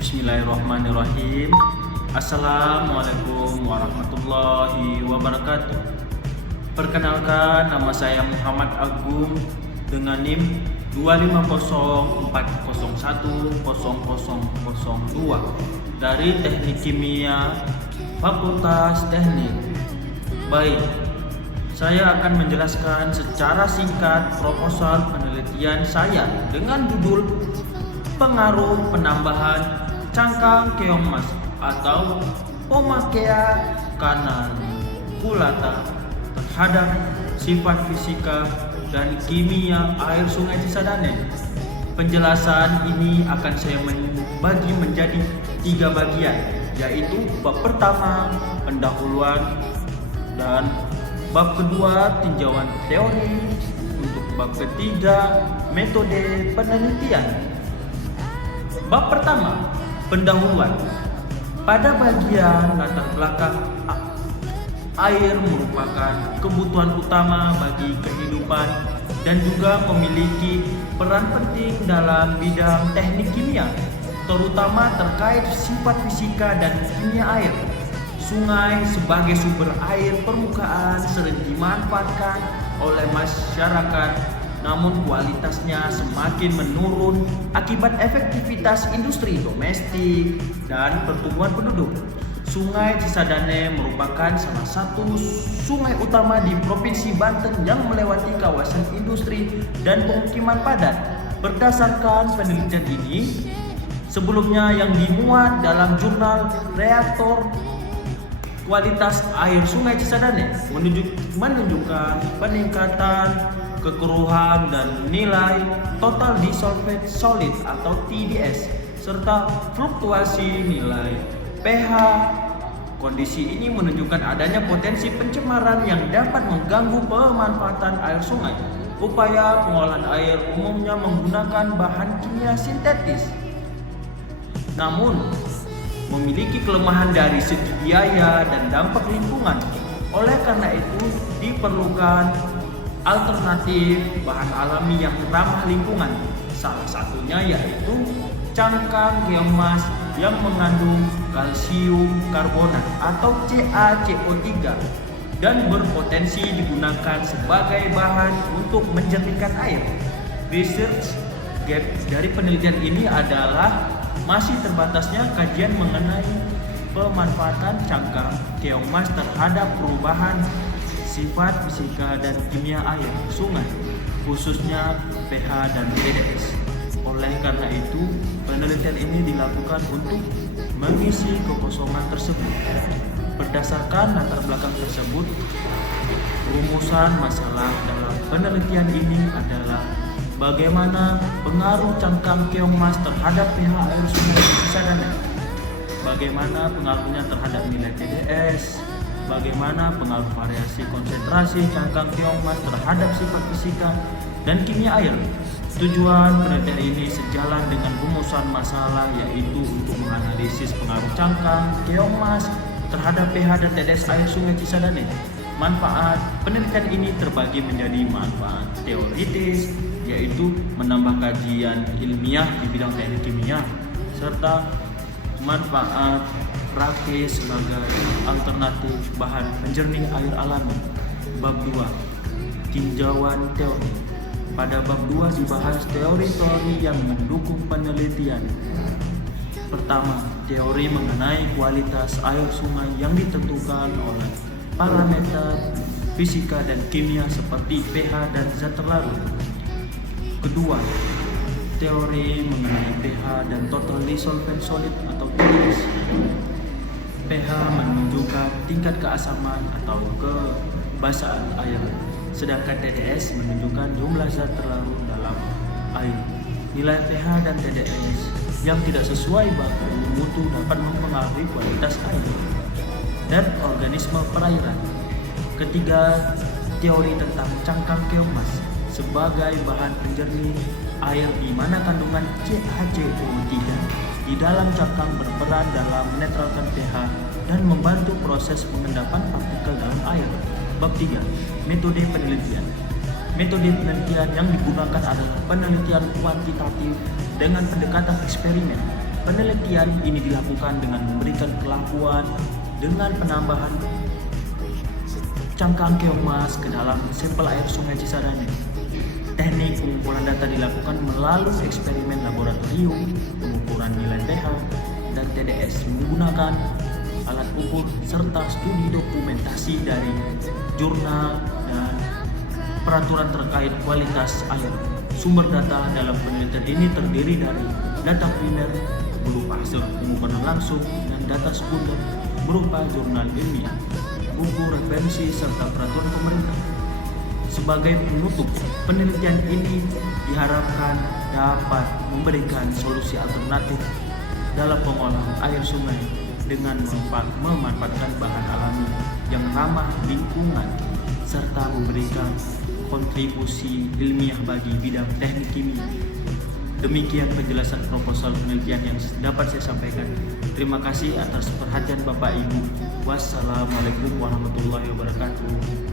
Bismillahirrahmanirrahim. Assalamualaikum warahmatullahi wabarakatuh. Perkenalkan, nama saya Muhammad Agung dengan NIM 25040010002 dari Teknik Kimia Fakultas Teknik. Baik, saya akan menjelaskan secara singkat proposal penelitian saya dengan judul pengaruh penambahan cangkang keong mas atau Pomacea canaculata terhadap sifat fisika dan kimia air Sungai Cisadane. Penjelasan ini akan saya bagi menjadi 3 bagian, yaitu bab pertama pendahuluan dan bab kedua tinjauan teori, untuk bab ketiga metode penelitian. Bab pertama, pendahuluan. Pada bagian latar belakang, air merupakan kebutuhan utama bagi kehidupan dan juga memiliki peran penting dalam bidang teknik kimia, terutama terkait sifat fisika dan kimia air. Sungai sebagai sumber air permukaan sering dimanfaatkan oleh masyarakat, namun kualitasnya semakin menurun akibat efektivitas industri domestik dan pertumbuhan penduduk. Sungai Cisadane merupakan salah satu sungai utama di Provinsi Banten yang melewati kawasan industri dan pemukiman padat. Berdasarkan penelitian ini, sebelumnya yang dimuat dalam jurnal Reaktor Kualitas Air Sungai Cisadane menunjukkan peningkatan kekeruhan dan nilai total dissolved solid atau TDS serta fluktuasi nilai pH. Kondisi ini menunjukkan adanya potensi pencemaran yang dapat mengganggu pemanfaatan air sungai. Upaya pengolahan air umumnya menggunakan bahan kimia sintetis, namun memiliki kelemahan dari segi biaya dan dampak lingkungan. Oleh karena itu diperlukan alternatif bahan alami yang ramah lingkungan. Salah satunya yaitu cangkang keong mas yang mengandung kalsium karbonat atau CaCO3 dan berpotensi digunakan sebagai bahan untuk menjernihkan air. Research gap dari penelitian ini adalah masih terbatasnya kajian mengenai pemanfaatan cangkang keong mas terhadap perubahan sifat fisika dan kimia air sungai, khususnya pH dan TDS. Oleh karena itu, penelitian ini dilakukan untuk mengisi kekosongan tersebut. Berdasarkan latar belakang tersebut, rumusan masalah dalam penelitian ini adalah bagaimana pengaruh cangkang keong mas terhadap pH air sungai Cisadane, bagaimana pengaruhnya terhadap nilai TDS, bagaimana pengaruh variasi konsentrasi cangkang keong mas terhadap sifat fisika dan kimia air. Tujuan penelitian ini sejalan dengan rumusan masalah, yaitu untuk menganalisis pengaruh cangkang keong mas terhadap pH dan TDS air sungai Cisadane. Manfaat penelitian ini terbagi menjadi manfaat teoritis, yaitu menambah kajian ilmiah di bidang teknik kimia, serta manfaat praktis sebagai alternatif bahan penjernih air alami. Bab 2, tinjauan teori. Pada bab 2 dibahas teori-teori yang mendukung penelitian. Pertama, teori mengenai kualitas air sungai yang ditentukan oleh parameter fisika dan kimia seperti pH dan zat terlarut. Kedua, teori mengenai pH dan total dissolvent solid atau TDS. pH menunjukkan tingkat keasaman atau kebasaan air, sedangkan TDS menunjukkan jumlah zat terlarut dalam air. Nilai pH dan TDS yang tidak sesuai baku mutu dapat mempengaruhi kualitas air dan organisme perairan. Ketiga, teori tentang cangkang keong mas sebagai bahan penjernih air, di mana kandungan CaCO3 di dalam cangkang berperan dalam menetralkan pH dan membantu proses pengendapan partikel dalam air. Bab 3, metode penelitian. Metode penelitian yang digunakan adalah penelitian kuantitatif dengan pendekatan eksperimen. Penelitian ini dilakukan dengan memberikan perlakuan dengan penambahan cangkang keong emas ke dalam sampel air sungai Cisadane. Teknik pengumpulan data dilakukan melalui eksperimen laboratorium, pengukuran nilai pH dan TDS menggunakan alat ukur serta studi dokumentasi dari jurnal dan peraturan terkait kualitas air. Sumber data dalam penelitian ini terdiri dari data primer berupa hasil pengukuran langsung dan data sekunder berupa jurnal ilmiah, buku referensi serta peraturan pemerintah. Sebagai penutup, penelitian ini diharapkan dapat memberikan solusi alternatif dalam pengolahan air sungai dengan memanfaatkan bahan alami yang ramah lingkungan serta memberikan kontribusi ilmiah bagi bidang teknik kimia. Demikian penjelasan proposal penelitian yang dapat saya sampaikan. Terima kasih atas perhatian Bapak Ibu. Wassalamualaikum warahmatullahi wabarakatuh.